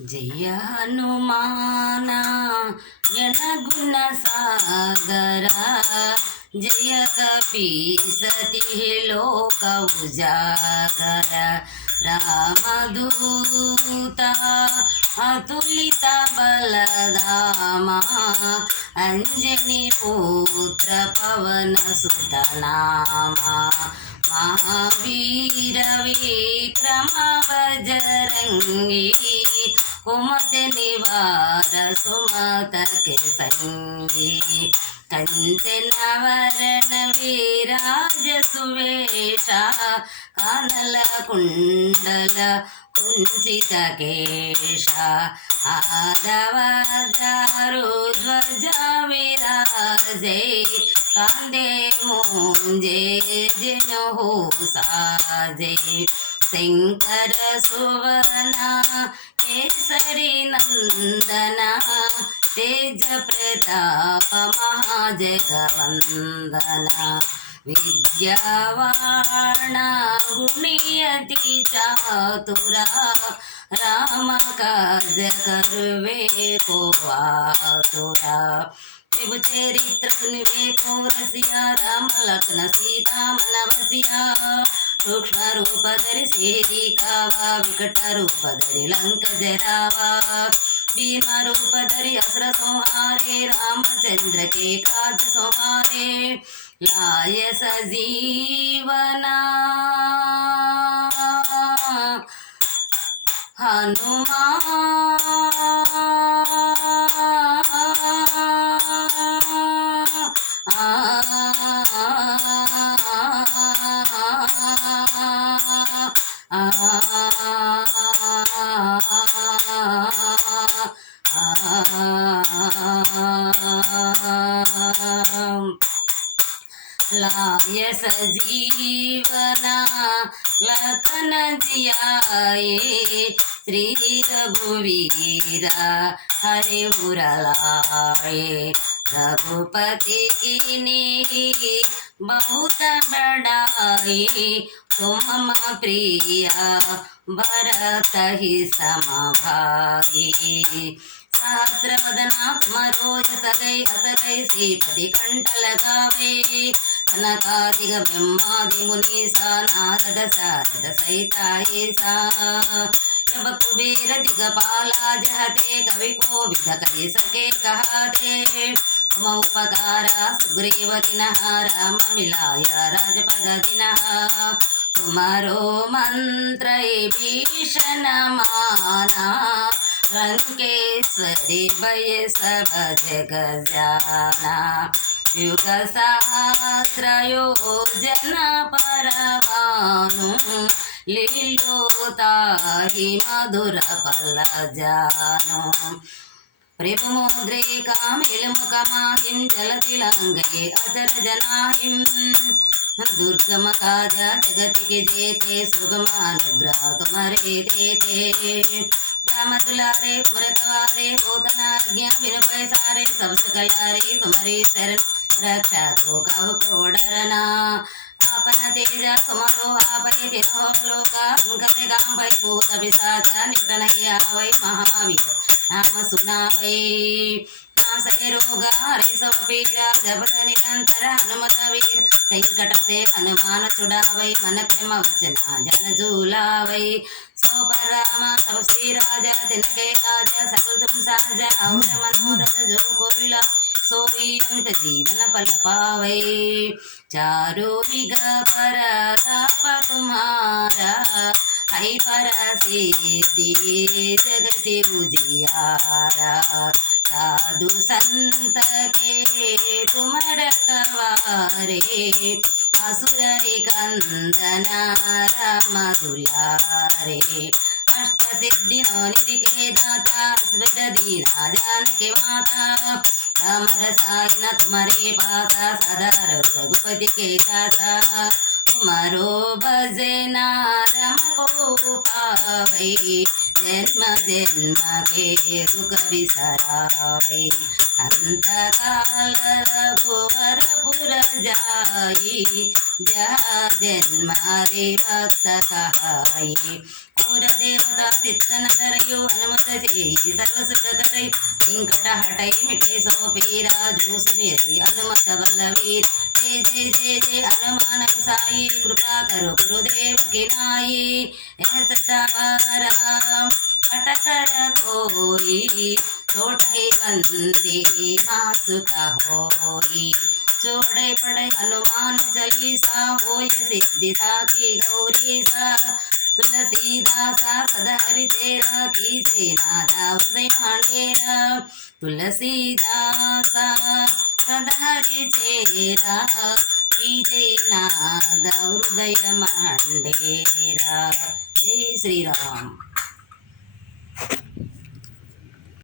जय हनुमान जनगुण सागरा, जय कपीसति लोक उजागरा। रामदूता अतुलित बलधामा, अंजनी पुत्र पवन सुत नामा। महावीर विक्रम बजरंगी, कुमति निवार सुमत के संगी। कंचन वरण विराज सुवेशा, कानल कुंडल कुंचित केशा। आदवजारु ध्वजा विराजे, कांधे मूंजे जिन्हु साजे। शंकर सुवना केसरी नंदना, तेज प्रताप महाजगवंदना। विद्यावान गुणियति चातुरा, राम काज करवे को आतुरा। शिव चरित्र सुनिवे को रसिया, राम लखन सीता मन बसिया। सूक्ष्म रूप धरि सिद्धि कावा, विकट रूप धरि लंक जरावा। भीम रूप धरि असुर संहारे, रामचंद्र के काज संहारे। लाय सजीवना लाय सजीवना लखन जियाए, श्री रघुवीरा हरे बुरलाए। रघुपति कीन्ही बहुत बड़ाई, तुम मम प्रिया भरत ही सम भाई। सहस्रवदना तुमरो यस गई, अस गई श्रीपति कंठ लगावे। सनकादिक ब्रह्मादि मुनीसा, नारद सारद सहिता ऐसा। जब कुबेर दिगपाला, जहते कवि कोविद कहि सके कहते। तुम उपकारा सुग्रीव किन्ह, राम मिलाया राजपद दिनः। तुम्हारो मंत्र भीषण माना, लंकेश्वरी भय सब जग जाना। युग सहस्र योजन परमानु, लीलोताहि मधुर फल जानु। प्रभु मुद्रिका मेलमुख माहिं, जलधि लंघये अचर जनाहिं। दुर्गम काज जगति के जेते, सुगम अनुग्रह तुम्हारे देते। राम दुलारे तुम रखवारे, होत न आज्ञा बिनु पैसारे। सब सकलारे तुम्हारी शरण, रक्षा को कहो को डरना। आपन तेज तुमरो आपै, तिन्हो लोका कते कांपै। भूत पिशाच निकट नहीं आवै, महावीर नाम सुनावै। नासै रोग हरै सब पीरा, जपत निरंतर हनुमत वीर। संकट ते हनुमान छुड़ावै, मन क्रम वचना जन झूलावै। सो पर राम तपस्वी राजा, तिनके काज सकल तुम साजा। और मनोरथ जो कोई लाए, सोई अमित जीवन फल पावै। चारों विघ परताप तुम्हारा, है पर सिद्धि जगति उजियारा। साधु संत के तुम रखवारे, असुर कंदन राम दुलारे। अष्ट सिद्धि नौ निधि के दाता, स्वर दीना जानकी माता। राम रसायन तुम्हारे पासा, सदा रघुपति के दासा। तुम्हारो भजना राम को पावै, जन्म जन्म के दुख बिसरावै। अंत काल रघुवर पुर जाई, जहाँ जन्म रे भक्त कहाई। ಪೌರ ದೇವತಾ ತಿತ್ತನದರೆಯು ಹನುಮತ ಜೇಯಿ ಸರ್ವಸುಖಕರೈ ವೆಂಕಟ ಹಟೈ ಮಿಠೈ ಸೋಪೀರ ಜೂಸು ಮೇರಿ ಹನುಮತ ಬಲ್ಲವೀರ್ जय जय जय जय हनुमान गोसाई कृपा करो गुरुदेव की नाई यह सचावारा अटकर कोई छोटे बंदे मासु का होई छोड़े पड़े हनुमान चालीसा होय सिद्धि साखी गौरी सा तुलसीदासा सदहरि तेरा की सेनादा उदय मांडेरा तुलसीदासा सदहरि चेरा की जयनाद हृदय मांडेरा जय श्री राम।